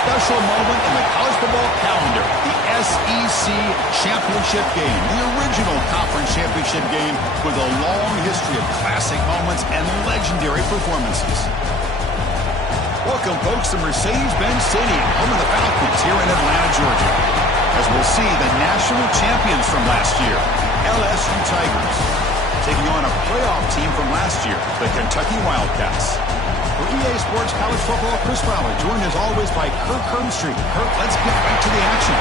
special moment in the college football calendar, the SEC Championship game, the original conference championship game with a long history of classic moments and legendary performances. Welcome, folks, to Mercedes-Benz Stadium, home of the Falcons here in Atlanta, Georgia, as we'll see the national champions from last year, LSU Tigers, taking on a playoff team from last year, the Kentucky Wildcats. For EA Sports College Football, Chris Fowler, joined as always by Kirk Herbstreit. Kirk, let's get right to the action.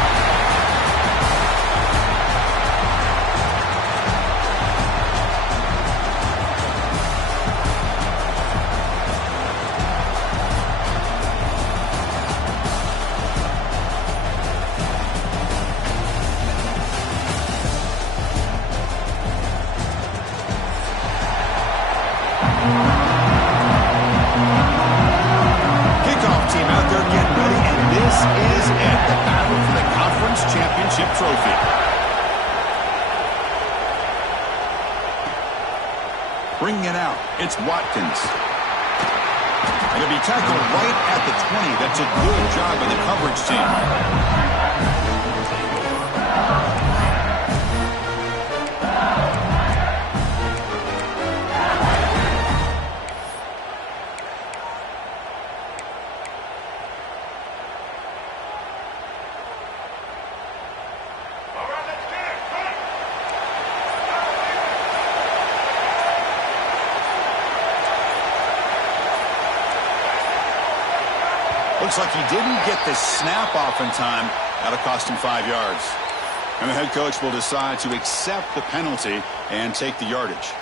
Trophy. Bringing it out, it's Watkins. And it'll be tackled right at the 20. That's a good job by the coverage team. Looks like he didn't get the snap off in time. That'll cost him 5 yards. And the head coach will decide to accept the penalty and take the yardage.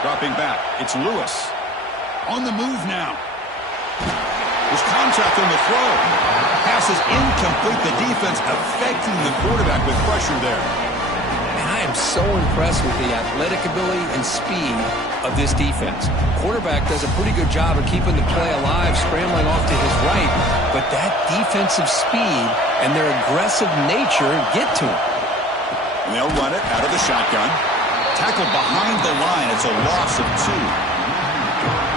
Dropping back, it's Lewis. On the move now. There's contact on the throw. Pass is incomplete. The defense affecting the quarterback with pressure there. And I am so impressed with the athletic ability and speed of this defense. Quarterback does a pretty good job of keeping the play alive, scrambling off to his right. But that defensive speed and their aggressive nature get to him. And they'll run it out of the shotgun. Tackled behind the line. It's a loss of 2.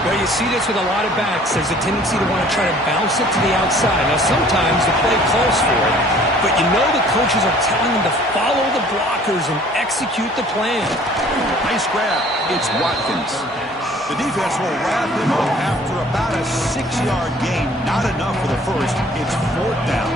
Well, you see this with a lot of backs. There's a tendency to want to try to bounce it to the outside. Now, sometimes the play calls for it, but you know the coaches are telling them to follow the blockers and execute the plan. Nice grab. It's Watkins. The defense will wrap him up after about a 6-yard gain. Not enough for the first. It's 4th down.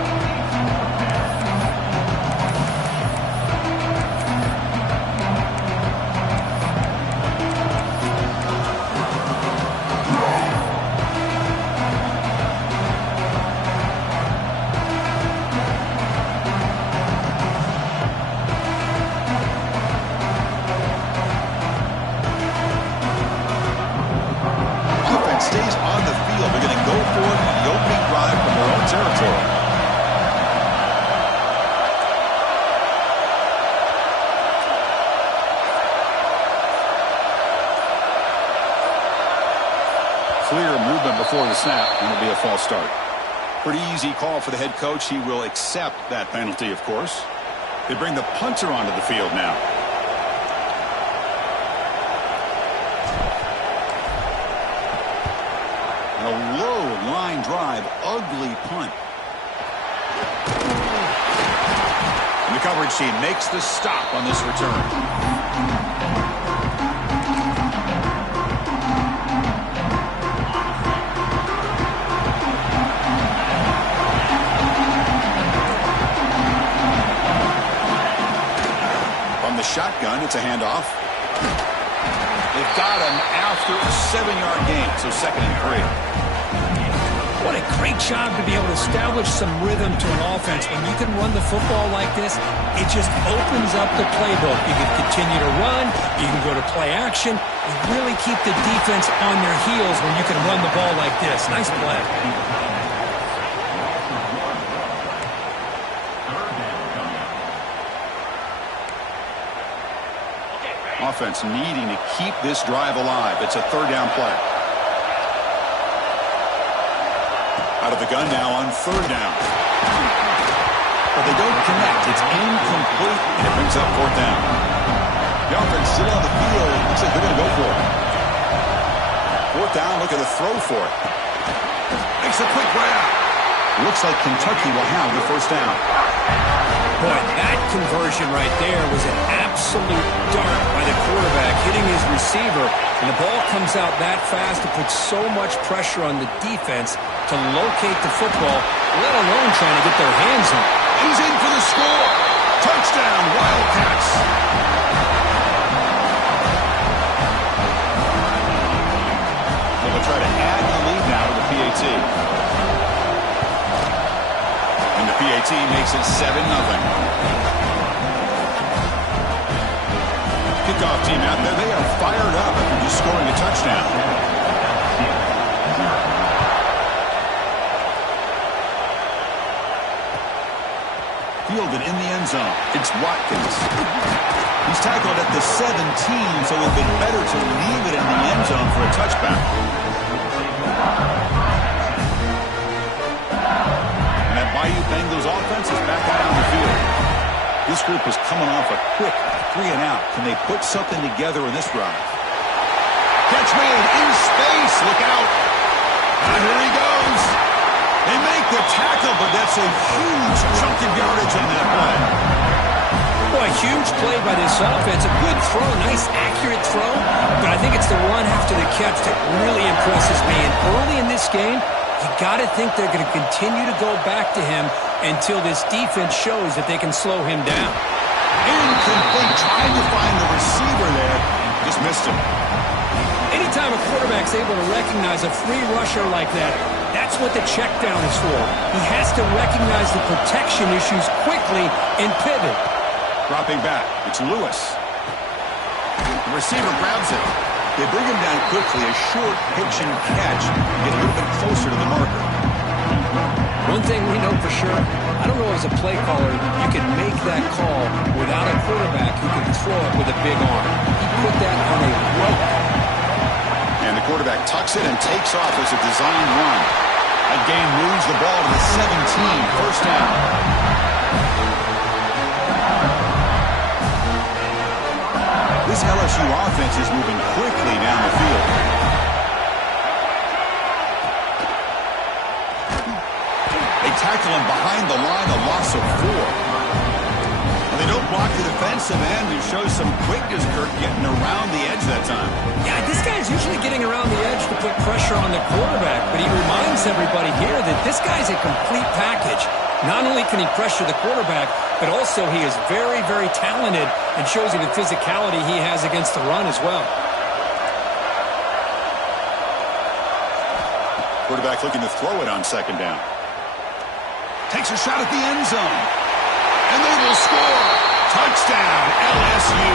Stays on the field. They're going to go for it on the opening drive from their own territory. Clear movement before the snap, and it'll be a false start. Pretty easy call for the head coach. He will accept that penalty, of course. They bring the punter onto the field now. A low line drive, ugly punt. And the coverage team makes the stop on this return. From the shotgun, it's a handoff. They've got him after a 7-yard gain, so 2nd and 3. What a great job to be able to establish some rhythm to an offense. When you can run the football like this, it just opens up the playbook. You can continue to run. You can go to play action. You really keep the defense on their heels when you can run the ball like this. Nice play. Offense needing to keep this drive alive. It's a 3rd down play. Out of the gun now on third down. But they don't connect. It's incomplete, and it brings up fourth down. The offense still on the field. Looks like they're going to go for it. Fourth down, looking to throw for it. Makes a quick grab. Looks like Kentucky will have the first down. Boy, that conversion right there was an absolute dart by the quarterback, hitting his receiver. And the ball comes out that fast to put so much pressure on the defense to locate the football, let alone trying to get their hands on it. He's in for the score. Touchdown, Wildcats. They'll try to add the lead now to the PAT. And the PAT makes it 7-0. Kickoff team out there, they are fired up after just scoring a touchdown. Fielded in the end zone. It's Watkins. He's tackled at the 17, so it would have been better to leave it in the end zone for a touchback. And that Bayou Bengals offense is back out on the field. This group was coming off a quick 3-and-out. Can they put something together in this drive? Catch made in space. Look out. And here he goes. They make the tackle, but that's a huge chunk of yardage on that play. Boy, huge play by this offense. A good throw, nice accurate throw. But I think it's the run after the catch that really impresses me. And early in this game, you got to think they're going to continue to go back to him until this defense shows that they can slow him down. Incomplete, trying to find the receiver there. Just missed him. Anytime a quarterback's able to recognize a free rusher like that, that's what the check down is for. He has to recognize the protection issues quickly and pivot. Dropping back, it's Lewis. The receiver grabs it. They bring him down quickly, a short pitch and catch, get a little bit closer to the marker. One thing we know for sure, I don't know as a play caller, you can make that call without a quarterback who can throw it with a big arm. He put that on a rope. And the quarterback tucks it and takes off as a design run. That gain moves the ball to the 17, first down. This LSU offense is moving quickly down the field. They tackle him behind the line, a loss of 4. They don't block the defensive end, who shows some quickness, Kirk, getting around the edge that time. Yeah, this guy's usually getting around the edge to put pressure on the quarterback, but he reminds everybody here that this guy's a complete package. Not only can he pressure the quarterback, but also he is very, very talented and shows you the physicality he has against the run as well. Quarterback looking to throw it on second down. Takes a shot at the end zone. And they will score. Touchdown, LSU.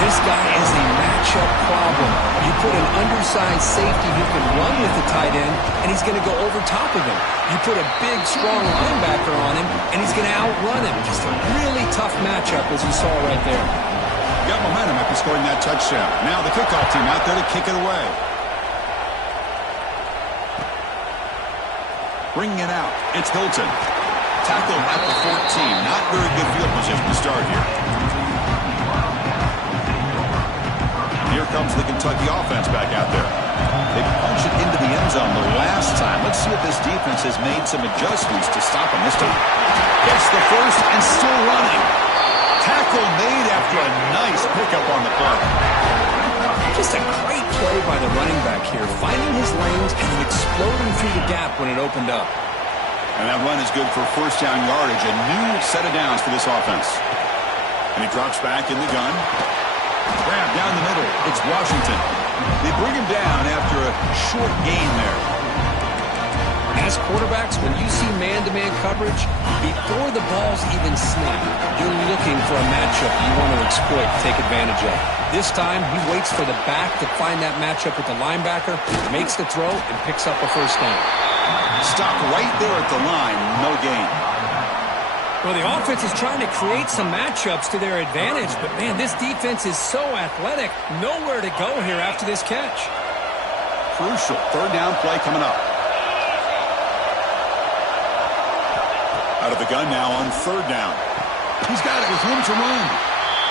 This guy is a matchup problem. You put an undersized safety who can run with the tight end, and he's going to go over top of him. You put a big, strong linebacker on him, and he's going to outrun him. Just a really tough matchup, as you saw right there. Got momentum after scoring that touchdown. Now the kickoff team out there to kick it away. Bringing it out, it's Hilton. Tackled at the 14. Not very good field position to start here. Here comes the Kentucky offense back out there. They punch it into the end zone the last time. Let's see if this defense has made some adjustments to stop him this time. Gets the first and still running. Tackle made after a nice pickup on the play. Just a great play by the running back here, finding his lanes and exploding through the gap when it opened up. And that run is good for first down yardage. A new set of downs for this offense. And he drops back in the gun. Grab down the middle. It's Washington. They bring him down after a short gain there. As quarterbacks, when you see man-to-man coverage, before the ball's even snapped, you're looking for a matchup you want to exploit, take advantage of. This time, he waits for the back to find that matchup with the linebacker, makes the throw, and picks up a first down. Stopped right there at the line, no gain. Well, the offense is trying to create some matchups to their advantage, but man, this defense is so athletic. Nowhere to go here after this catch. Crucial third down play coming up. Out of the gun now on third down. He's got it with room to run.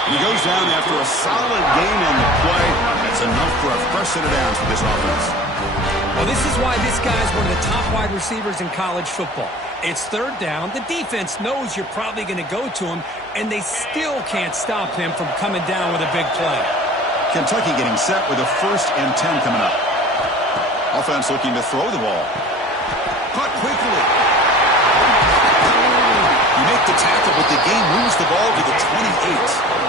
And he goes down after a solid gain on the play. That's enough for a fresh set of downs for this offense. Well, this is why this guy's one of the top wide receivers in college football. It's third down. The defense knows you're probably going to go to him, and they still can't stop him from coming down with a big play. Kentucky getting set with a 1st and 10 coming up. Offense looking to throw the ball. Caught quickly. You make the tackle, but the game moves the ball to the 28.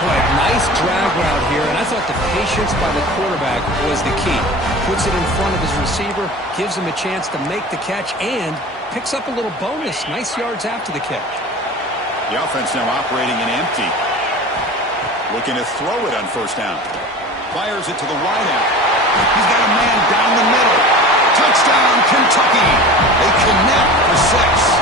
Boy, nice drag route here, and I thought the patience by the quarterback was the key. Puts it in front of his receiver, gives him a chance to make the catch, and picks up a little bonus. Nice yards after the catch. The offense now operating in empty. Looking to throw it on 1st down. Fires it to the wideout. He's got a man down the middle. Touchdown, Kentucky. They connect for 6.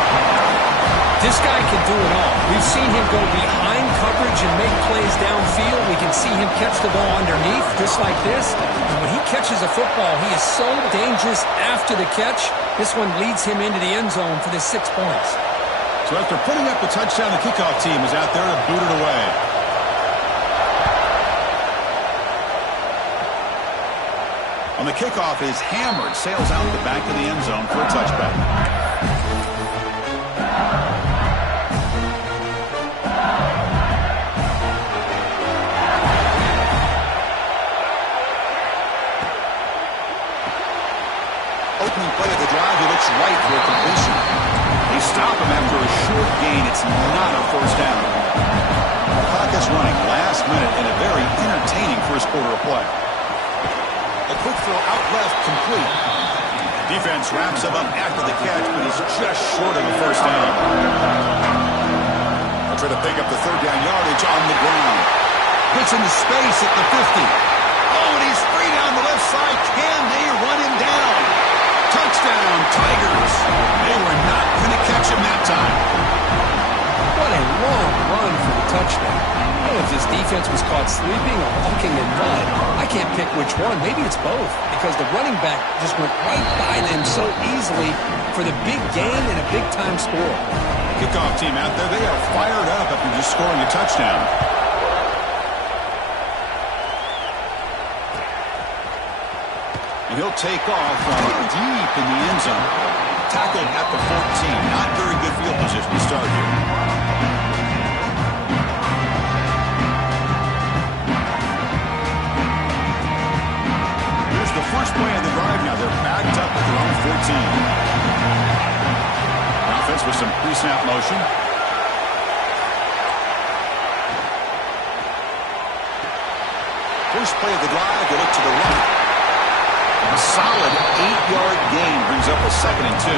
This guy can do it all. We've seen him go behind coverage and make plays downfield. We can see him catch the ball underneath, just like this. And when he catches a football, he is so dangerous after the catch. This one leads him into the end zone for the 6 points. So after putting up a touchdown, the kickoff team is out there to boot it away. On the kickoff is hammered, sails out the back of the end zone for a touchback. Opening play of the drive, he looks right for a completion. They stop him after a short gain. It's not a 1st down. The clock is running last minute in a very entertaining 1st quarter of play. A quick throw out left, complete. Defense wraps him up after the catch, but he's just short of the 1st down. They'll try to pick up the 3rd down yardage on the ground. Puts into space at the 50. Oh, and he's free down the left side. Can they run him down? Touchdown, Tigers. They were not going to catch him that time. What a long run for the touchdown. I don't know if this defense was caught sleeping or walking in mud. I can't pick which one. Maybe it's both, because the running back just went right by them so easily for the big gain and a big-time score. Kickoff team out there, they are fired up after just scoring a touchdown. And he'll take off from deep in the end zone. Tackled at the 14. Not very good field position to start here. Here's the first play of the drive now. They're backed up at their own 14. Offense with some pre-snap motion. First play of the drive, they look to the right. A solid 8-yard gain brings up a 2nd and 2.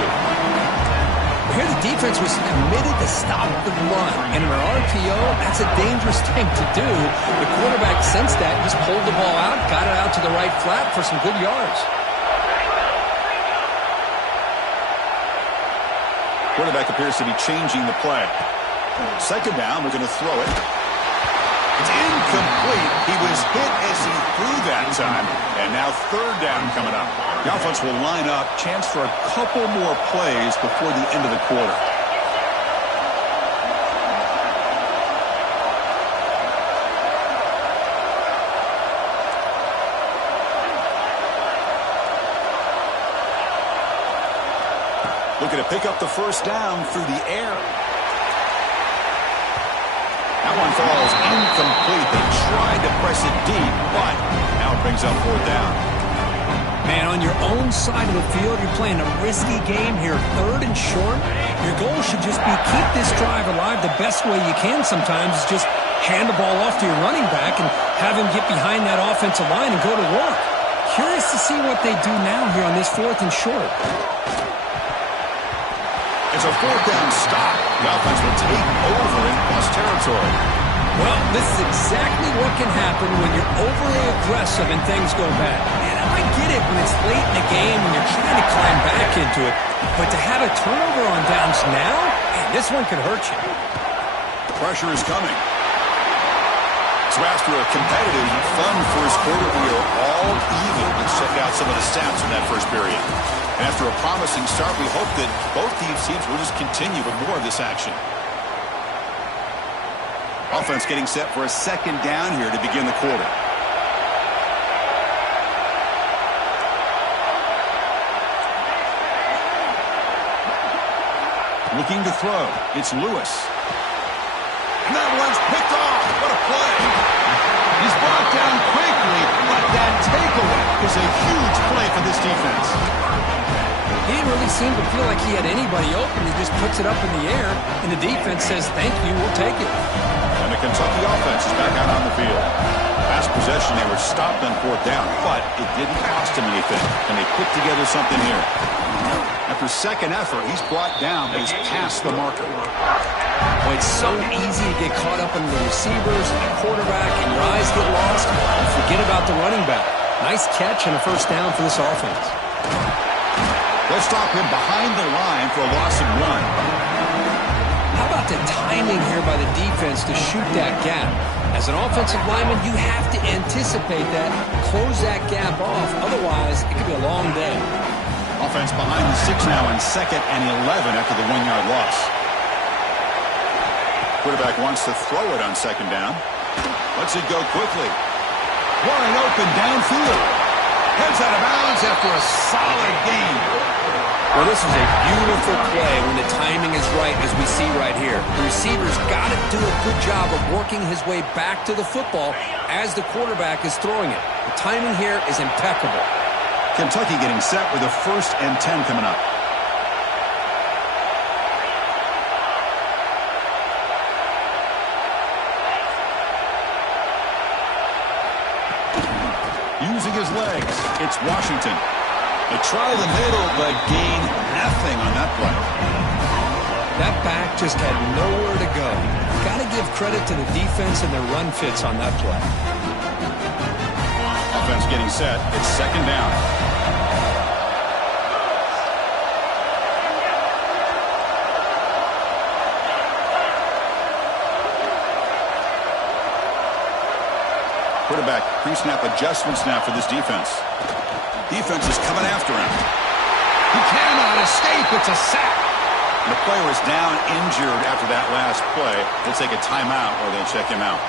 Here the defense was committed to stop the run. And in an RPO, that's a dangerous thing to do. The quarterback sensed that, just pulled the ball out, got it out to the right flat for some good yards. Quarterback appears to be changing the play. 2nd down, we're going to throw it. It's incomplete. He was hit as he threw that time. And now 3rd down coming up. The offense will line up. Chance for a couple more plays before the end of the quarter. Looking to pick up the 1st down through the air. That one falls incomplete. They tried to press it deep, but now it brings up 4th down. Man, on your own side of the field, you're playing a risky game here. 3rd and short. Your goal should just be keep this drive alive the best way you can sometimes. Is just hand the ball off to your running back and have him get behind that offensive line and go to work. Curious to see what they do now here on this 4th and short. It's a 4th down stop. The offense will take over in plus territory. Well, this is exactly what can happen when you're overly aggressive and things go bad. And I get it when it's late in the game and you're trying to climb back into it. But to have a turnover on downs now, man, this one could hurt you. Pressure is coming. So after a competitive, fun first quarter, we are all even. Let's check out some of the stats from that first period. After a promising start, we hope that both these teams will just continue with more of this action. Offense getting set for a second down here to begin the quarter. Looking to throw. It's Lewis. And that one's picked off. What a play. He's brought down quickly, but that takeaway is a huge play for this defense. He didn't really seem to feel like he had anybody open. He just puts it up in the air, and the defense says, thank you, we'll take it. And the Kentucky offense is back out on the field. Last possession, they were stopped on fourth down, but it didn't cost them anything, and they put together something here. After second effort, he's brought down, but he's past the marker. Boy, it's so easy to get caught up in the receivers and the quarterback, and your eyes get lost. You forget about the running back. Nice catch and a first down for this offense. They'll stop him behind the line for a loss of 1. How about the timing here by the defense to shoot that gap? As an offensive lineman, you have to anticipate that, close that gap off. Otherwise, it could be a long day. Offense behind the 6 now on 2nd and 11 after the 1-yard loss. Quarterback wants to throw it on 2nd down. Lets it go quickly. Wide open downfield. Heads out of bounds after a solid gain. Well, this is a beautiful play when the timing is right, as we see right here. The receiver's got to do a good job of working his way back to the football as the quarterback is throwing it. The timing here is impeccable. Kentucky getting set with a 1st and 10 coming up. Using his legs, it's Washington. They try the middle, but gain nothing on that play. That back just had nowhere to go. Got to give credit to the defense and their run fits on that play. Offense getting set. It's 2nd down. Quarterback pre-snap adjustments now for this defense. Defense is coming after him. He cannot escape. It's a sack. The player is down injured after that last play. They'll take a timeout or they'll check him out.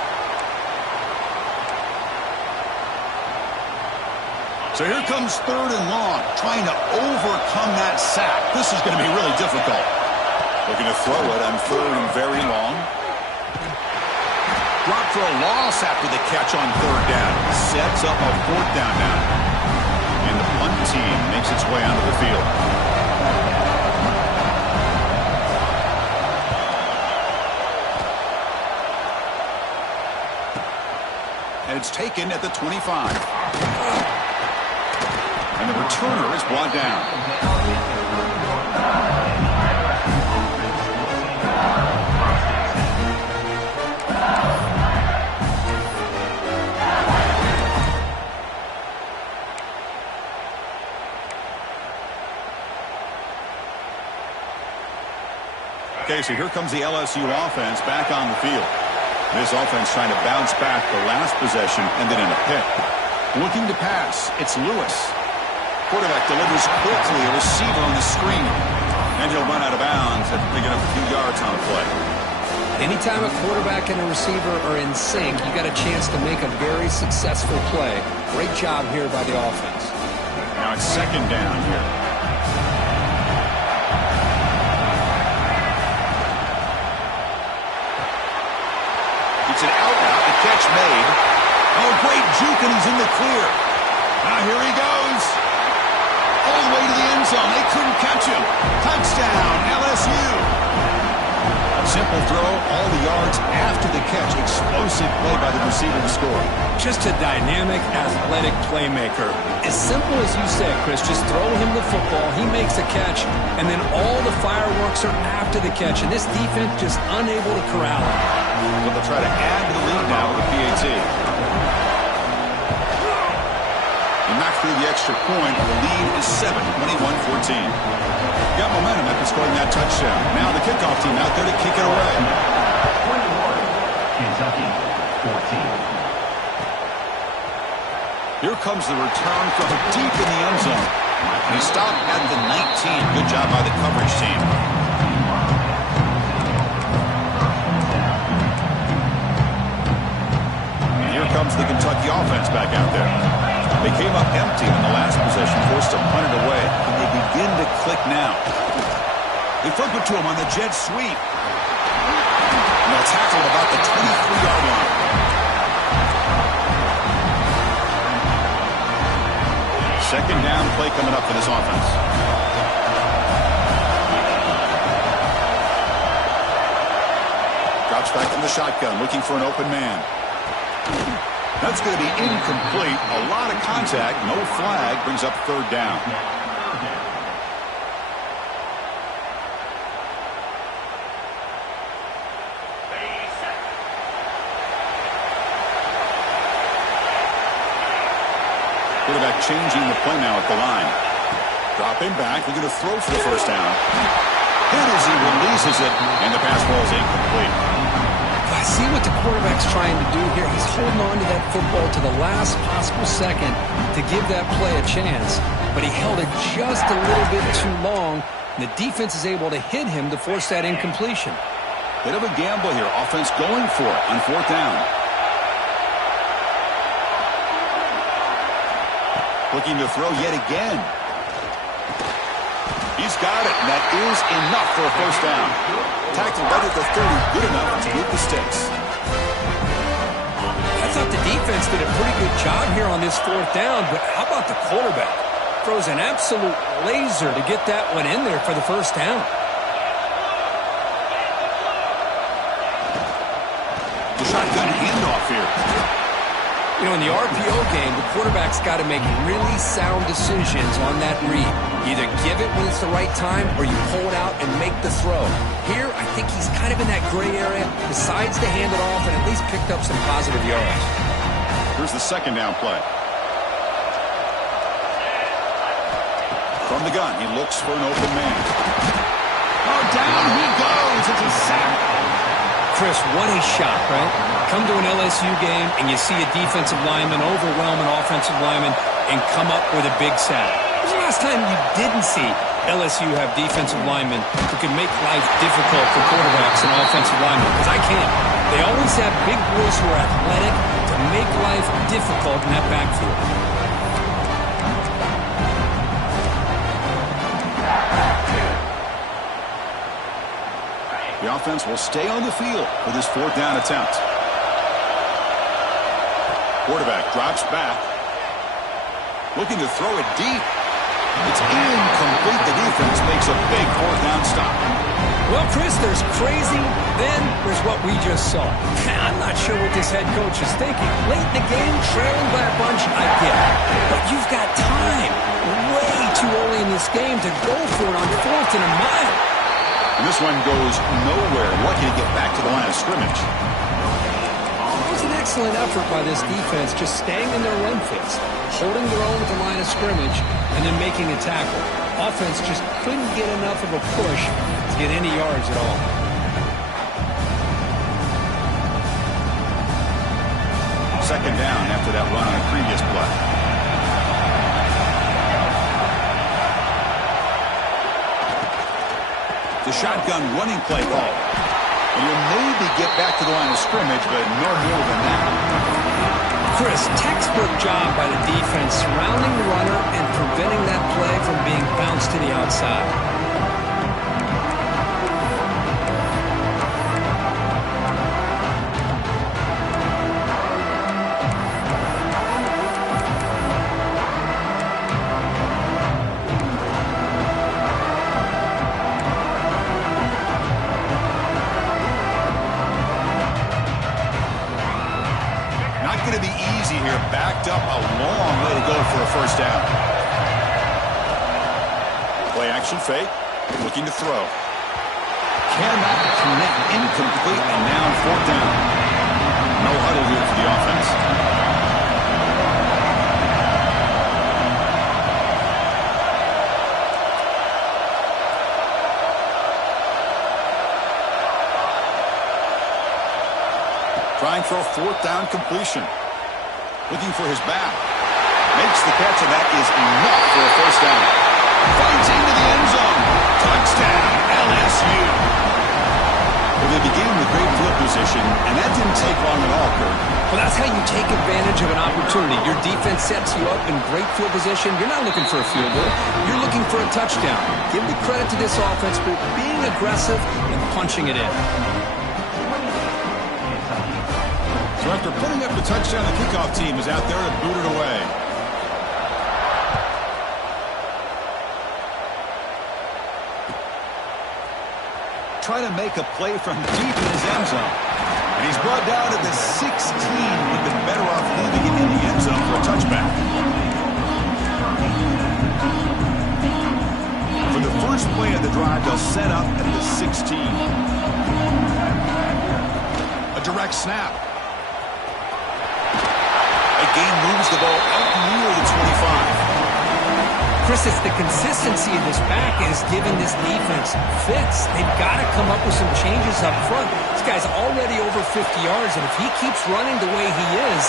So here comes 3rd and long, trying to overcome that sack. This is going to be really difficult. Looking to throw it on 3rd and very long. Drop for a loss after the catch on 3rd down. Sets up a 4th down now. And the punt team makes its way onto the field. And it's taken at the 25. And the returner is brought down. Okay, so here comes the LSU offense back on the field. This offense trying to bounce back the last possession, ended in a pick. Looking to pass, it's Lewis. Quarterback delivers quickly, a receiver on the screen. And he'll run out of bounds after picking up a few yards on the play. Anytime a quarterback and a receiver are in sync, you got a chance to make a very successful play. Great job here by the offense. Now it's 2nd down here. It's an out route, the catch made. Oh, great juke, and he's in the clear. Now here he goes. All the way to the end zone. They couldn't catch him. Touchdown, LSU. A simple throw, all the yards after the catch. Explosive play by the receiver to score. Just a dynamic, athletic playmaker. As simple as you said, Chris, just throw him the football, he makes a catch, and then all the fireworks are after the catch, and this defense just unable to corral him. Well, they'll try to add to the lead now with the PAT. They knock through the extra point. The lead is 7, 21-14. Got momentum after scoring that touchdown. Now the kickoff team out there to kick it away. Kentucky, 14. Here comes the return from deep in the end zone. He stopped at the 19. Good job by the coverage team. And here comes the Kentucky offense back out there. They came up empty on the last possession, forced to punt it away. And they begin to click now. They flip it to him on the jet sweep. And they'll tackle at about the 23-yard line. Second down play coming up for this offense. Drops back from the shotgun, looking for an open man. That's going to be incomplete. A lot of contact, no flag, brings up third down. Quarterback changing the play now at the line. Dropping back, looking to throw for the first down. Hit as he releases it, and the pass ball is incomplete. I see what the quarterback's trying to do here. He's holding on to that football to the last possible second to give that play a chance. But he held it just a little bit too long, and the defense is able to hit him to force that incompletion. Bit of a gamble here. Offense going for it on fourth down. Looking to throw yet again. He's got it, and that is enough for a first down. Tackled right at the 30, good enough to get the sticks. I thought the defense did a pretty good job here on this fourth down, but how about the quarterback? Throws an absolute laser to get that one in there for the first down. The shotgun handoff here. You know, in the RPO game, the quarterback's got to make really sound decisions on that read. Either give it when it's the right time or you pull it out and make the throw. Here, I think he's kind of in that gray area, decides to hand it off and at least picked up some positive yards. Here's the second down play. From the gun, he looks for an open man. Oh, down he goes. It's a sack. Chris, what a shot, right? Come to an LSU game and you see a defensive lineman overwhelm an offensive lineman and come up with a big sack. When was the last time you didn't see LSU have defensive linemen who can make life difficult for quarterbacks and offensive linemen? Because I can't. They always have big boys who are athletic to make life difficult in that backfield. The offense will stay on the field for this fourth down attempt. Quarterback drops back. Looking to throw it deep. It's incomplete. The defense makes a big fourth down stop. Well, Chris, there's crazy, then there's what we just saw. I'm not sure what this head coach is thinking. Late in the game, trailing by a bunch, I get it. But you've got time. Way too early in this game to go for it on fourth and a mile. And this one goes nowhere. Lucky to get back to the line of scrimmage. It was an excellent effort by this defense, just staying in their run fits, holding their own at the line of scrimmage, and then making a tackle. Offense just couldn't get enough of a push to get any yards at all. Second down after that run on the previous play. The shotgun running play call. And you'll maybe get back to the line of scrimmage, but no more than that. Chris, textbook job by the defense surrounding the runner and preventing that play from being bounced to the outside. Backed up a long way to go for a first down. Play action fake. Looking to throw. Cannot connect. Incomplete, and now fourth down. No huddle here for the offense. Trying for a fourth down completion. Looking for his back. Makes the catch, and that is enough for a first down. Finds into the end zone. Touchdown, LSU. Well, they began with great field position, and that didn't take long at all, Kurt. Well, that's how you take advantage of an opportunity. Your defense sets you up in great field position. You're not looking for a field goal. You're looking for a touchdown. Give the credit to this offense for being aggressive and punching it in. So after putting up the touchdown, the kickoff team is out there to boot it away. Try to make a play from deep in his end zone. And he's brought down to the 16. Would have been better off leaving it in the end zone for a touchback. For the first play of the drive, they'll set up at the 16. A direct snap. A game moves the ball out near the 25. Chris, it's the consistency of this back is giving this defense fits. They've got to come up with some changes up front. This guy's already over 50 yards, and if he keeps running the way he is,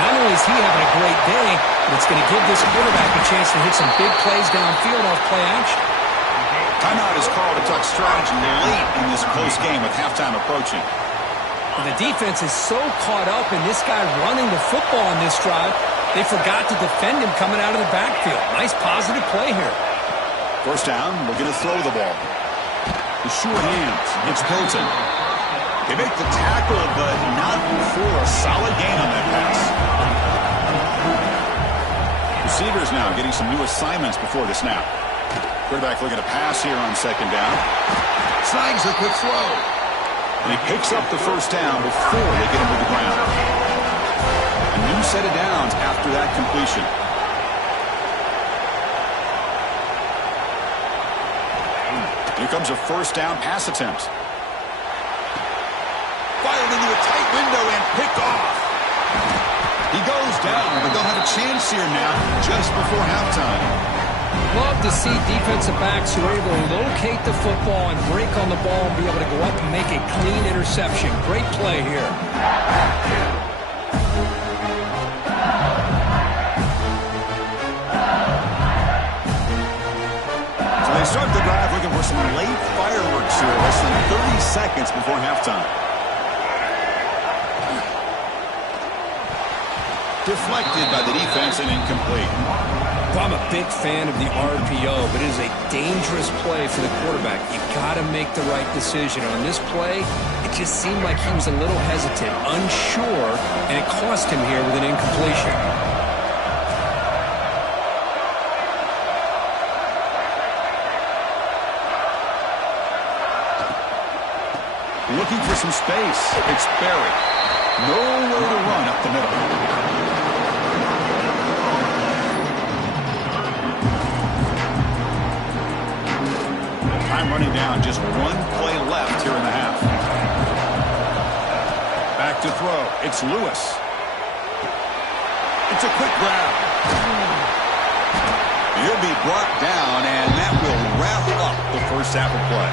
not only is he having a great day, but it's going to give this quarterback a chance to hit some big plays downfield off play action. Timeout is called to talk strategy late in this close game with halftime approaching. And the defense is so caught up in this guy running the football on this drive, they forgot to defend him coming out of the backfield. Nice positive play here. First down, we're going to throw the ball. The sure hands. It's Hilton. They make the tackle, but not for a solid gain on that pass. Receivers now getting some new assignments before the snap. Quarterback looking to pass here on second down. Snags a quick throw. And he picks up the first down before they get him to the ground. A new set of downs after that completion. Here comes a first down pass attempt. Fired into a tight window and picked off. He goes down, but they'll have a chance here now just before halftime. Love to see defensive backs who are able to locate the football and break on the ball and be able to go up and make a clean interception. Great play here. So they start the drive looking for some late fireworks here, less than 30 seconds before halftime. Deflected by the defense and incomplete. Well, I'm a big fan of the RPO, but it is a dangerous play for the quarterback. You've got to make the right decision. On this play, it just seemed like he was a little hesitant, unsure, and it cost him here with an incompletion. Looking for some space. It's Barry. Nowhere to run up the middle. Time running down, just one play left here in the half. Back to throw. It's Lewis. It's a quick grab. He'll be brought down, and that will wrap up the first half of play.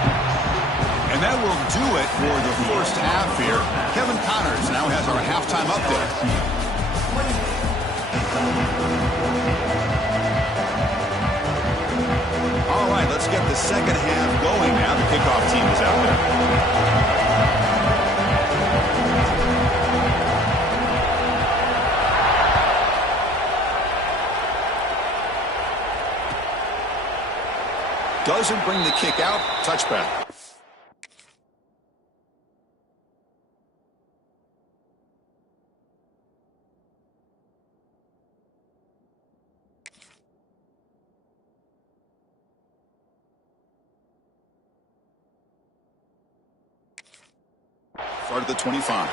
And that will do it for the first half here. Kevin Connors now has our halftime update. All right, let's get the second half going now. The kickoff team is out there. Doesn't bring the kick out. Touchback. Start at the 25.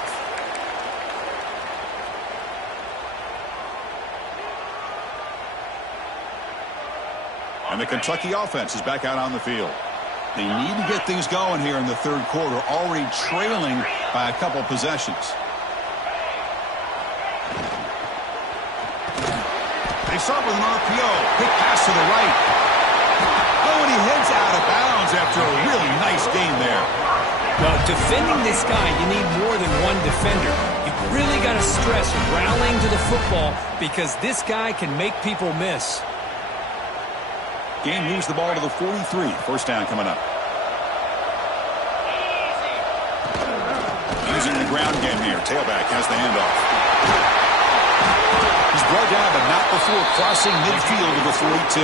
And the Kentucky offense is back out on the field. They need to get things going here in the third quarter, already trailing by a couple possessions. They start with an RPO. Quick pass to the right. Oh, and he heads out of bounds after a really nice game there. Well, defending this guy, you need more than one defender. You've Really got to stress rallying to the football because this guy can make people miss. Game moves the ball to the 43. First down coming up. Using the ground game here. Tailback has the handoff. He's brought down, but not before crossing midfield of the 42.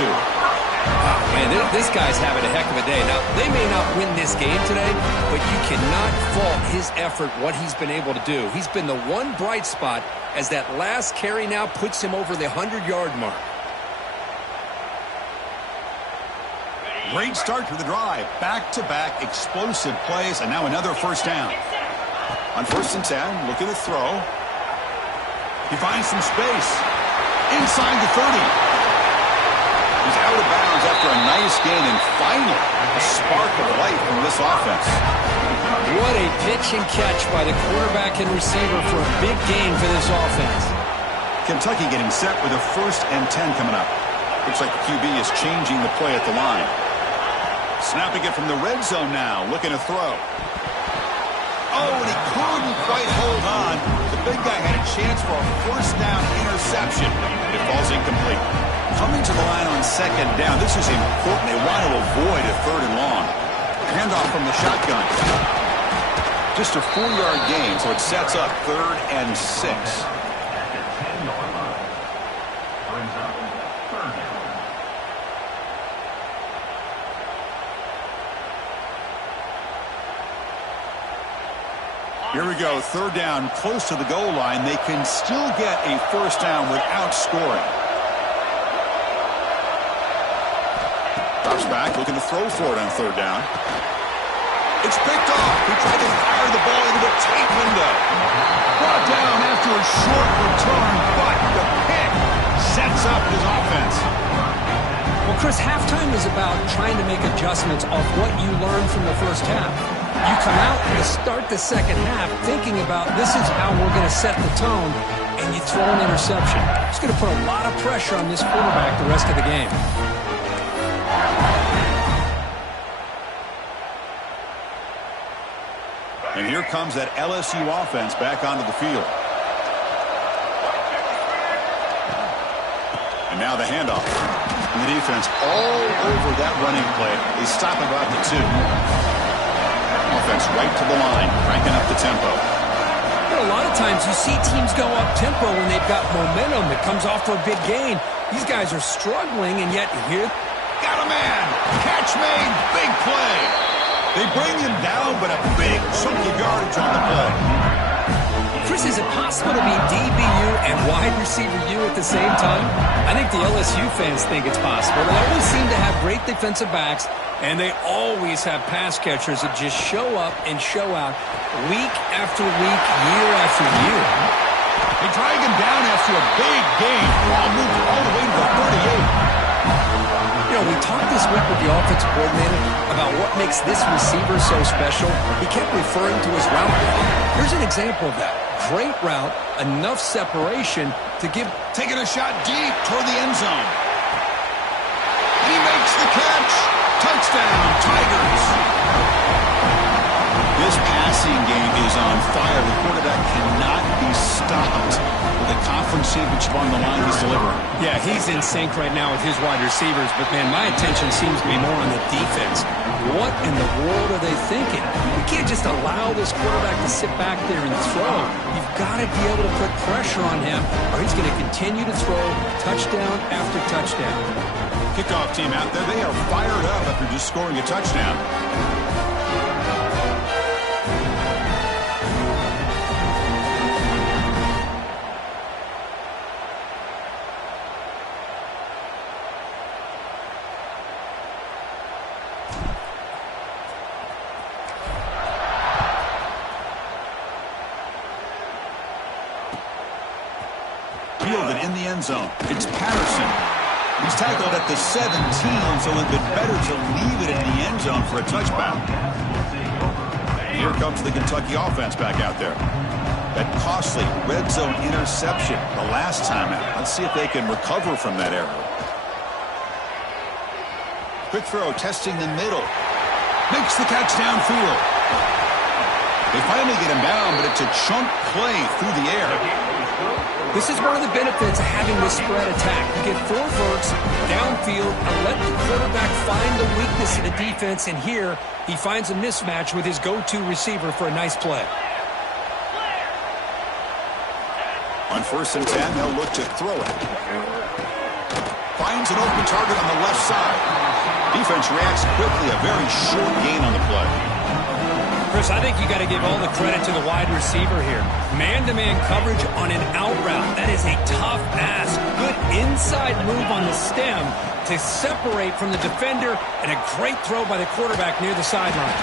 Oh, man, this guy's having a heck of a day. Now, they may not win this game today, but you cannot fault his effort, what he's been able to do. He's been the one bright spot as that last carry now puts him over the 100-yard mark. Great start to the drive. Back-to-back explosive plays, and now another first down. On 1st and 10, looking to throw. He finds some space. Inside the 30. He's out of bounds after a nice gain, and finally, a spark of life from this offense. What a pitch and catch by the quarterback and receiver for a big gain for this offense. Kentucky getting set with a 1st and 10 coming up. Looks like the QB is changing the play at the line. Snapping it from the red zone now, looking to throw. Oh, and he couldn't quite hold on. The big guy had a chance for a first down interception. It falls incomplete. Coming to the line on 2nd down. This is important. They want to avoid a 3rd and long. Handoff from the shotgun. Just a 4-yard gain, so it sets up 3rd and 6. Here we go, 3rd down, close to the goal line. They can still get a first down without scoring. Drops back, looking to throw for it on 3rd down. It's picked off. He tried to fire the ball into a tight window. Brought down after a short return, but the pick sets up his offense. Well, Chris, halftime is about trying to make adjustments off what you learned from the first half. You come out to start the second half thinking about this is how we're going to set the tone, and you throw an interception. It's going to put a lot of pressure on this quarterback the rest of the game. And here comes that LSU offense back onto the field. And now the handoff. And the defense all over that running play. They stop about the 2. Offense right to the line, cranking up the tempo. A lot of times you see teams go up tempo when they've got momentum that comes off for a big gain. These guys are struggling, and yet here, got a man. Catch made, big play. They bring him down, but a big chunk of yardage on the play. Chris, is it possible to be DBU and wide receiver U at the same time? I think the LSU fans think it's possible. They always seem to have great defensive backs, and they always have pass catchers that just show up and show out week after week, year after year. They drag him down after a big gain. Ball moved all the way to the 38. You know, we talked this week with the offensive coordinator about what makes this receiver so special. He kept referring to his route. Here's an example of that. Great route, enough separation to give. Taking a shot deep toward the end zone. He makes the catch. Touchdown, Tigers. This passing game is on fire. The quarterback cannot be stopped. With a conference championship on the line, he's delivering. Yeah, he's in sync right now with his wide receivers, but, man, my attention seems to be more on the defense. What in the world are they thinking? You can't just allow this quarterback to sit back there and throw. You've got to be able to put pressure on him, or he's going to continue to throw touchdown after touchdown. Kickoff team out there, they are fired up after just scoring a touchdown. Fielded in the end zone. It's Patterson. He's tackled at the 17, so it would have been better to leave it in the end zone for a touchback. Here comes the Kentucky offense back out there. That costly red zone interception the last time out. Let's see if they can recover from that error. Quick throw, testing the middle. Makes the catch downfield. They finally get him down, but it's a chunk play through the air. This is one of the benefits of having this spread attack. You get 4 verts downfield and let the quarterback find the weakness in the defense, and here he finds a mismatch with his go-to receiver for a nice play. On 1st and 10, they'll look to throw it. Finds an open target on the left side. Defense reacts quickly, a very short gain on the play. Chris, I think you got to give all the credit to the wide receiver here. Man-to-man coverage on an out route. That is a tough ask. Good inside move on the stem to separate from the defender, and a great throw by the quarterback near the sideline.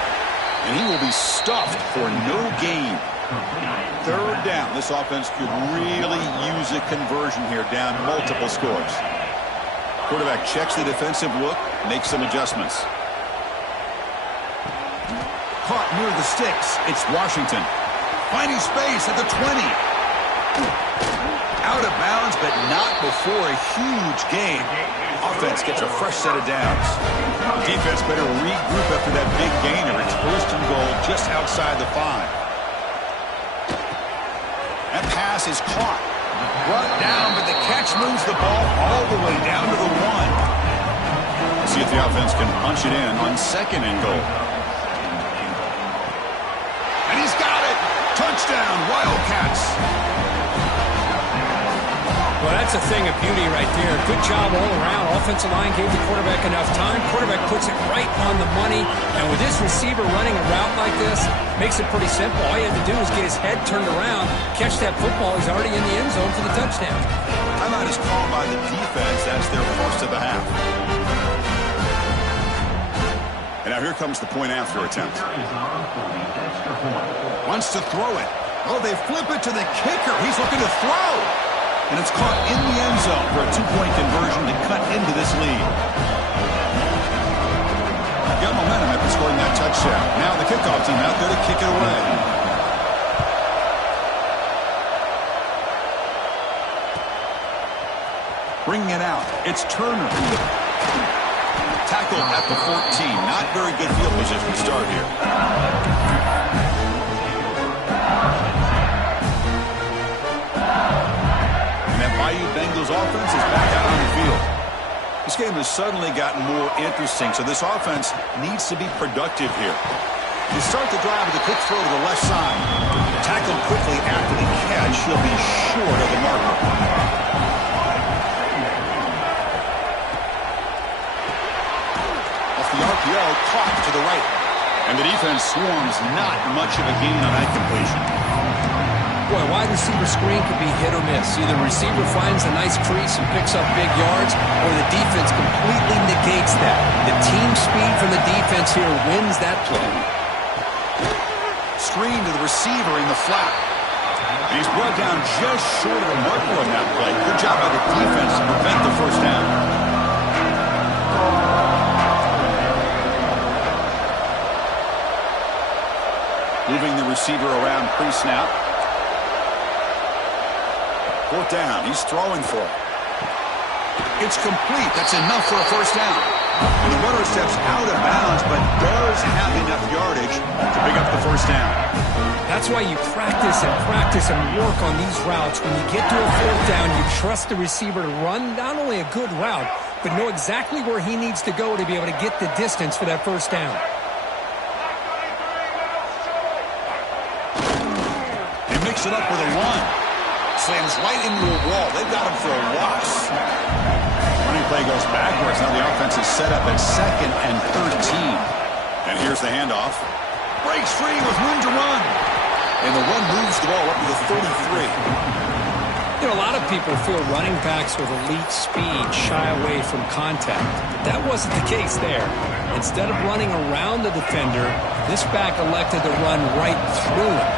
And he will be stuffed for no gain. 3rd down. This offense could really use a conversion here, down multiple scores. Quarterback checks the defensive look, makes some adjustments. Caught near the sticks. It's Washington. Finding space at the 20. Out of bounds, but not before a huge gain. Offense gets a fresh set of downs. The defense better regroup after that big gainer. It's 1st and goal just outside the 5. That pass is caught. Brought down, but the catch moves the ball all the way down to the 1. See if the offense can punch it in on 2nd and goal. And he's got it! Touchdown, Wildcats! Well, that's a thing of beauty right there. Good job all around. Offensive line gave the quarterback enough time. Quarterback puts it right on the money. And with this receiver running a route like this, makes it pretty simple. All you have to do is get his head turned around, catch that football. He's already in the end zone for the touchdown. Timeout is called by the defense. That's their 1st of the half. And now here comes the point after attempt. Wants to throw it. Oh, they flip it to the kicker. He's looking to throw. And it's caught in the end zone for a 2-point conversion to cut into this lead. Got momentum after scoring that touchdown. Now the kickoff team out there to kick it away. Bringing it out. It's Turner. Tackle at the 14. Not very good field position to start here. And that Bayou Bengals offense is back out on the field. This game has suddenly gotten more interesting, so this offense needs to be productive here. They start the drive with a quick throw to the left side. Tackled quickly after the catch. He'll be short of the marker. The RPO caught to the right. And the defense swarms, not much of a gain on that completion. Boy, wide receiver screen could be hit or miss. Either receiver finds a nice crease and picks up big yards, or the defense completely negates that. The team speed from the defense here wins that play. Screen to the receiver in the flat. And he's brought down just short of the marker on that play. Good job by the defense to prevent the 1st down. Moving the receiver around pre-snap. 4th down. He's throwing for it. It's complete. That's enough for a 1st down. And the runner steps out of bounds, but does have enough yardage to pick up the 1st down. That's why you practice and work on these routes. When you get to a 4th down, you trust the receiver to run not only a good route, but know exactly where he needs to go to be able to get the distance for that 1st down. Mix it up with a run. Slams right into a wall. They've got him for a loss. Running play goes backwards. Now the offense is set up at 2nd and 13. And here's the handoff. Breaks free with room to run. And the run moves the ball up to the 33. You know, a lot of people feel running backs with elite speed shy away from contact. But that wasn't the case there. Instead of running around the defender, this back elected to run right through him.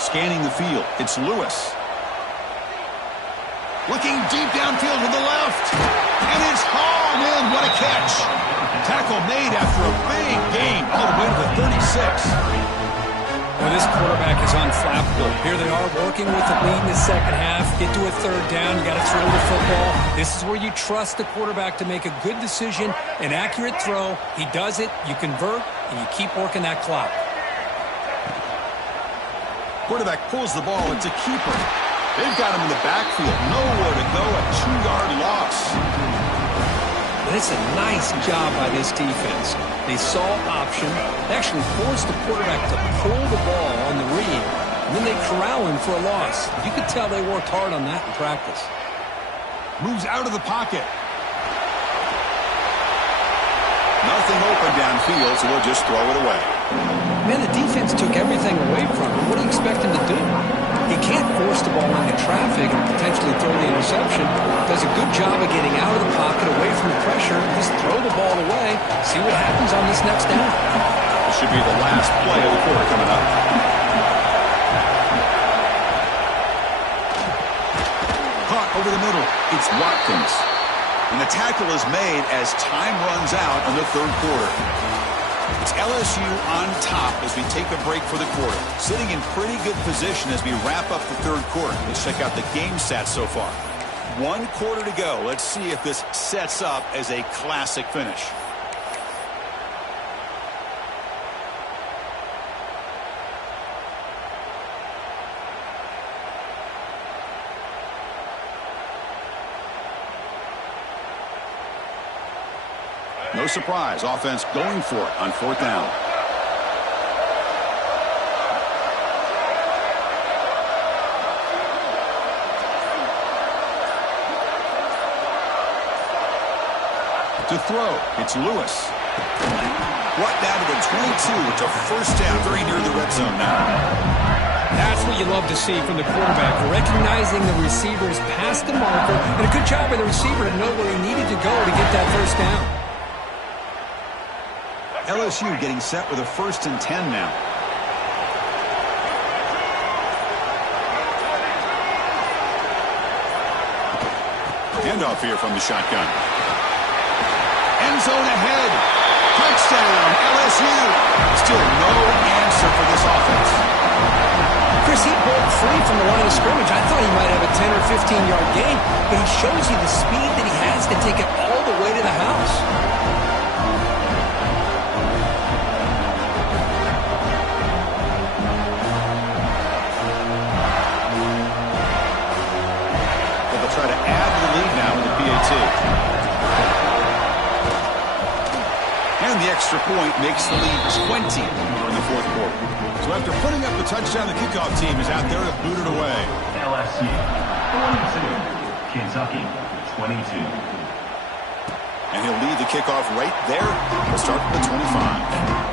Scanning the field, it's Lewis. Looking deep downfield to the left. And it's hauled in. What a catch. Tackle made after a big gain all the way to the 36. Well, this quarterback is unflappable. Here they are working with the lead in the second half. Get to a third down. You got to throw the football. This is where you trust the quarterback to make a good decision, an accurate throw. He does it, you convert, and you keep working that clock. Quarterback pulls the ball. It's a keeper. They've got him in the backfield. Nowhere to go. A 2-yard loss. And it's a nice job by this defense. They saw option. They actually forced the quarterback to pull the ball on the read, and then they corral him for a loss. You could tell they worked hard on that in practice. Moves out of the pocket. Nothing open downfield, so we'll just throw it away. Man, the defense took everything away from him. What do you expect him to do? He can't force the ball into traffic and potentially throw the interception. Does a good job of getting out of the pocket, away from the pressure. Just throw the ball away. See what happens on this next down. This should be the last play of the quarter coming up. Caught over the middle. It's Watkins. And the tackle is made as time runs out in the third quarter. It's LSU on top as we take a break for the quarter. Sitting in pretty good position as we wrap up the third quarter. Let's check out the game stats so far. 1 quarter to go. Let's see if this sets up as a classic finish. No surprise, offense going for it on 4th down. To throw, it's Lewis. Brought down to the 22. It's a first down, very near the red zone now. That's what you love to see from the quarterback, recognizing the receiver's past the marker, and a good job by the receiver to know where he needed to go to get that first down. LSU getting set with a 1st and 10 now. Handoff here from the shotgun. End zone ahead. Touchdown, LSU. Still no answer for this offense. Chris, he broke free from the line of scrimmage. I thought he might have a 10 or 15-yard gain, but he shows you the speed that he has to take it all the way to the house. Try to add to the lead now with the PAT. And the extra point makes the lead 20 here in the fourth quarter. So after putting up the touchdown, the kickoff team is out there to boot it away. LSU 42, Kentucky 22. And he'll lead the kickoff right there. We'll start with the 25.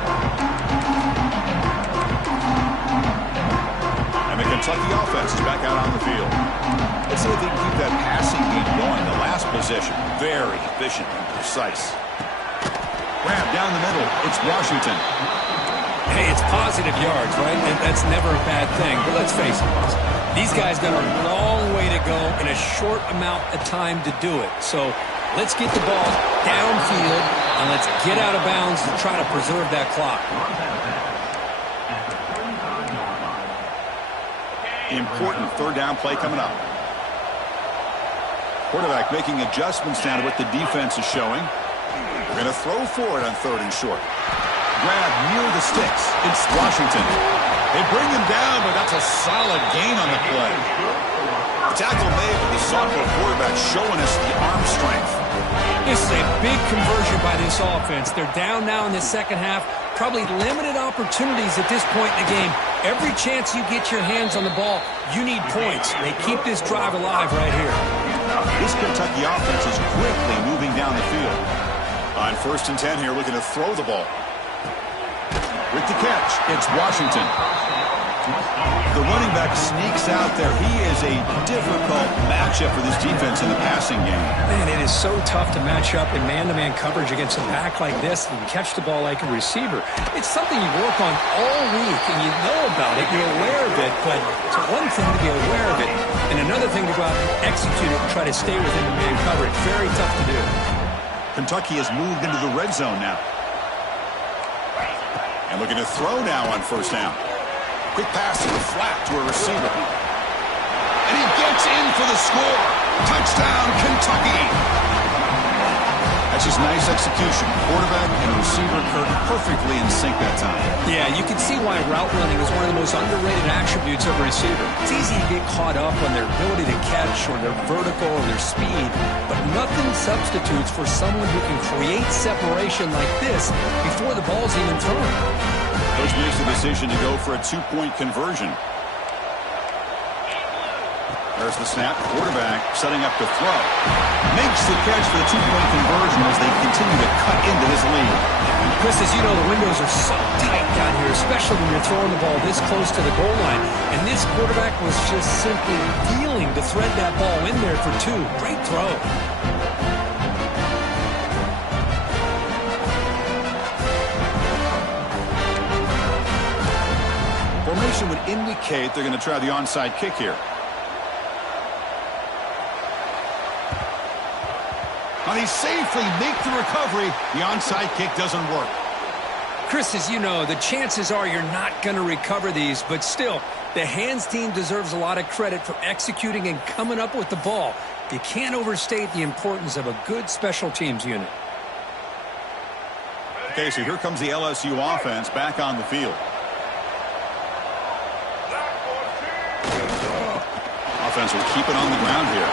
The Kentucky offense is back out on the field. Let's see if they can keep that passing game going. The last possession, very efficient and precise. Grab down the middle. It's Washington. Hey, it's positive yards, right? And that's never a bad thing. But let's face it, these guys got a long way to go in a short amount of time to do it. So let's get the ball downfield and let's get out of bounds and try to preserve that clock. Important 3rd down play coming up. Quarterback making adjustments down to what the defense is showing. We're going to throw for it on 3rd and short. Grab near the sticks. It's Washington. They bring him down, but that's a solid gain on the play. The tackle made with the sophomore quarterback showing us the arm strength. This is a big conversion by this offense. They're down now in the second half. Probably limited opportunities at this point in the game. Every chance you get your hands on the ball, you need points. They keep this drive alive right here. This Kentucky offense is quickly moving down the field. On 1st and 10 here, looking to throw the ball. With the catch, it's Washington. The running back sneaks out there. He is a difficult matchup for this defense in the passing game. Man, it is so tough to match up in man-to-man coverage against a back like this and catch the ball like a receiver. It's something you work on all week, and you know about it. You're aware of it, but it's one thing to be aware of it, and another thing to go out and execute it and try to stay within the man coverage. Very tough to do. Kentucky has moved into the red zone now. And looking to throw now on 1st down. Quick pass to the flat to a receiver. And he gets in for the score. Touchdown, Kentucky. That's just nice execution. Quarterback and receiver Kirk perfectly in sync that time. Yeah, you can see why route running is one of the most underrated attributes of a receiver. It's easy to get caught up on their ability to catch or their vertical or their speed, but nothing substitutes for someone who can create separation like this before the ball's even thrown. Coach makes the decision to go for a two-point conversion. There's the snap. Quarterback setting up to throw. Makes the catch for the two-point conversion as they continue to cut into this lead. Chris, as you know, the windows are so tight down here, especially when you're throwing the ball this close to the goal line. And this quarterback was just simply dealing to thread that ball in there for two. Great throw. Formation would indicate they're going to try the onside kick here. Now they safely make the recovery. The onside kick doesn't work. Chris, as you know, the chances are you're not going to recover these, but still, the hands team deserves a lot of credit for executing and coming up with the ball. You can't overstate the importance of a good special teams unit. Okay, so here comes the LSU offense back on the field. Offense will keep it on the ground here.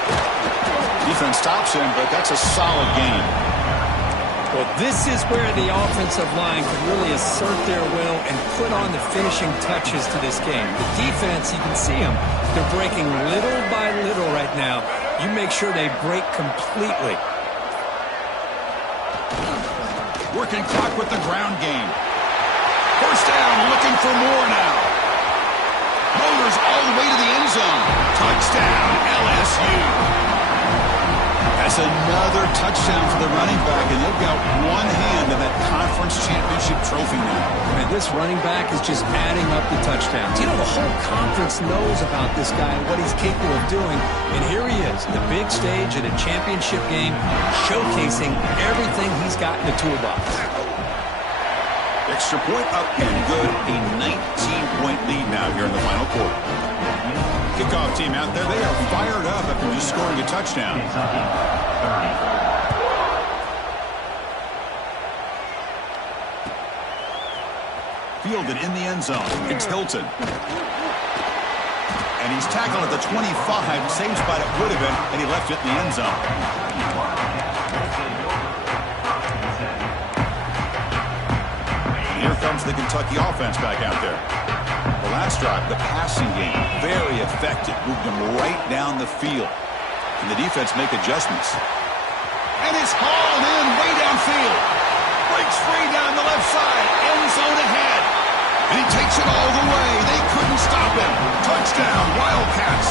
Defense stops him, but that's a solid gain. Well, this is where the offensive line can really assert their will and put on the finishing touches to this game. The defense, you can see them, they're breaking little by little right now. You make sure they break completely. Working clock with the ground game. First down, looking for more now. Motors all the way to the end zone. Touchdown, LSU. That's another touchdown for the running back, and they've got one hand in that conference championship trophy now. And this running back is just adding up the touchdowns. You know, the whole conference knows about this guy and what he's capable of doing. And here he is, the big stage at a championship game, showcasing everything he's got in the toolbox. Extra point up and good. A 19-point lead now here in the final quarter. Kickoff team out there, they are fired up after just scoring a touchdown. Fielded in the end zone. It's Hilton. And he's tackled at the 25. Same spot it would have been, and he left it in the end zone. Here comes the Kentucky offense back out there. The last drive, the passing game, very effective. Moved them right down the field. And the defense make adjustments. And it's hauled in way downfield. Breaks free down the left side. End zone ahead. And he takes it all the way. They couldn't stop him. Touchdown, Wildcats.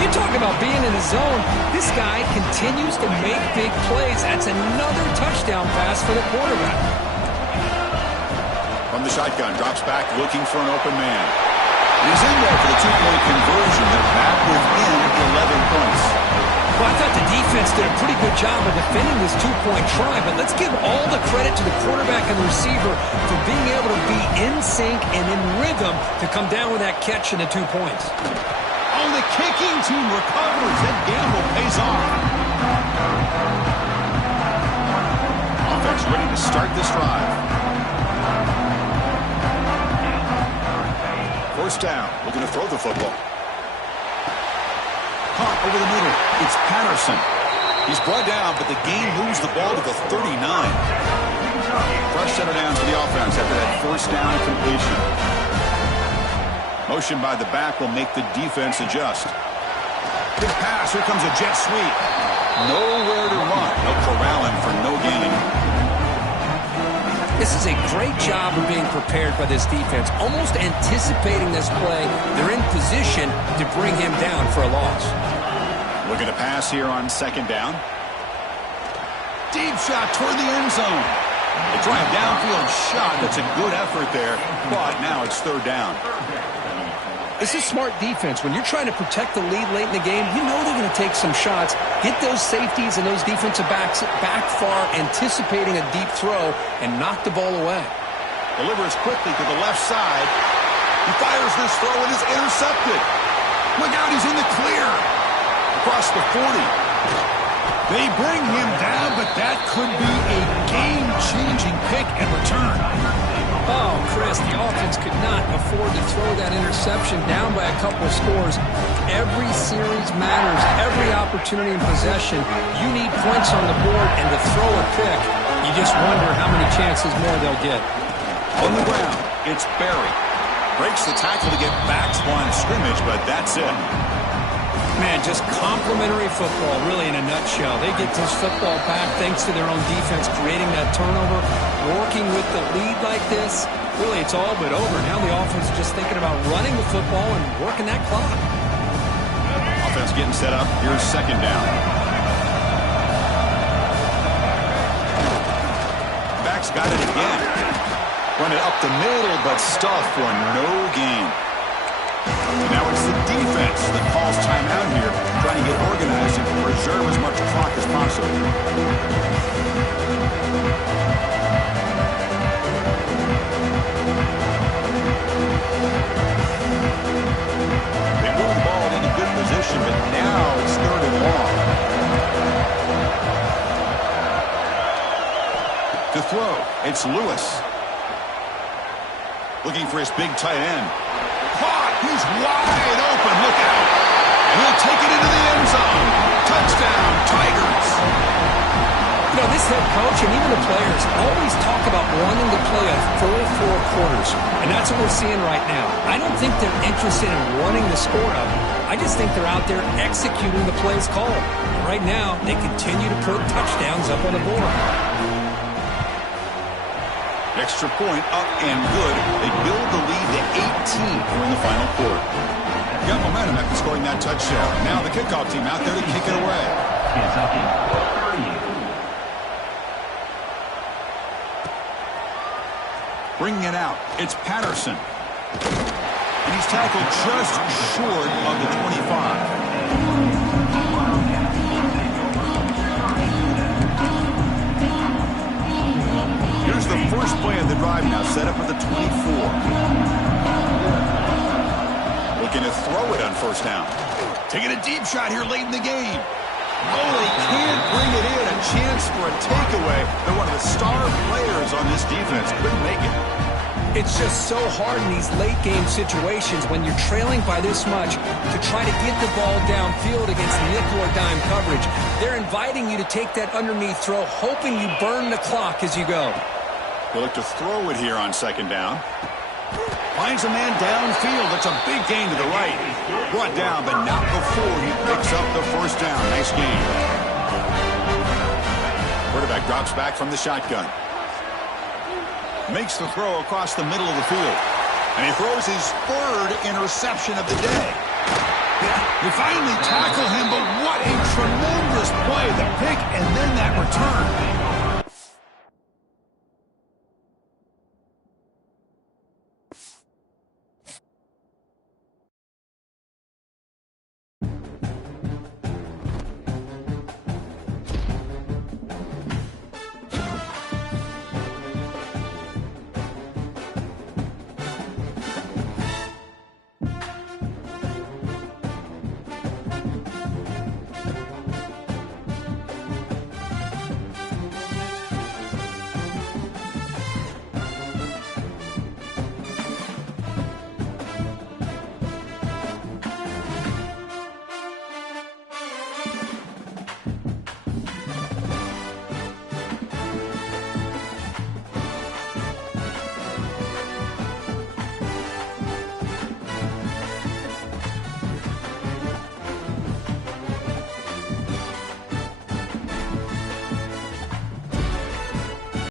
You talk about being in the zone. This guy continues to make big plays. That's another touchdown pass for the quarterback. From the shotgun, drops back, looking for an open man. He's in there for the two-point conversion. They're back within 11 points. Well, I thought the defense did a pretty good job of defending this two-point try, but let's give all the credit to the quarterback and the receiver for being able to be in sync and in rhythm to come down with that catch and the 2 points. Oh, the kicking team recovers. That gamble pays off. Offense ready to start this drive. First down, looking to throw the football. Caught over the middle. It's Patterson. He's brought down, but the game moves the ball to the 39. Fresh center down to the offense after that first down completion. Motion by the back will make the defense adjust. Big pass. Here comes a jet sweep. Nowhere to run. No corralling for no gain. This is a great job of being prepared by this defense, almost anticipating this play. They're in position to bring him down for a loss. Looking to pass here on second down. Deep shot toward the end zone. A drive downfield shot. That's a good effort there, but now it's third down. This is smart defense. When you're trying to protect the lead late in the game, you know they're going to take some shots, get those safeties and those defensive backs back far, anticipating a deep throw, and knock the ball away. Delivers quickly to the left side. He fires this throw and is intercepted. Look out, he's in the clear. Across the 40. They bring him down, but that could be a game-changing pick and return. Oh, Chris, the offense could not afford to throw that interception down by a couple of scores. Every series matters. Every opportunity in possession. You need points on the board, and to throw a pick, you just wonder how many chances more they'll get. On the ground, it's Barry. Breaks the tackle to get back to line of scrimmage, but that's it. Man, just complimentary football, really, in a nutshell. They get this football back thanks to their own defense, creating that turnover, working with the lead like this. Really, it's all but over. Now the offense is just thinking about running the football and working that clock. Offense getting set up. Here's second down. Back's got it again. Run it up the middle, but stuffed for no gain. And now it's the defense that calls timeout here, trying to get organized and preserve as much clock as possible. They move the ball into good position, but now it's third and long. To throw, it's Lewis. Looking for his big tight end. Caught! He's wide open. Look out. And he'll take it into the end zone. Touchdown, Tigers. You know, this head coach and even the players always talk about wanting to play a full 4 quarters. And that's what we're seeing right now. I don't think they're interested in running the score up. I just think they're out there executing the plays called. And right now, they continue to put touchdowns up on the board. Extra point up and good. They build the lead to 18 here in the final quarter. Got momentum after scoring that touchdown. Now the kickoff team out there to kick it away. Kentucky, 30. Bringing it out, it's Patterson. And he's tackled just short of the 25. Here's the first play of the drive now, set up at the 24. Looking to throw it on first down. Taking a deep shot here late in the game. Oh, they can't bring it in. A chance for a takeaway. They're one of the star players on this defense. Couldn't make it. It's just so hard in these late-game situations when you're trailing by this much to try to get the ball downfield against nickel or dime coverage. They're inviting you to take that underneath throw, hoping you burn the clock as you go. They'll look to throw it here on second down. Finds a man downfield. That's a big gain to the right. Brought down, but not before he picks up the first down. Nice gain. Quarterback drops back from the shotgun. Makes the throw across the middle of the field. And he throws his third interception of the day. They finally tackle him, but what a tremendous play. The pick and then that return.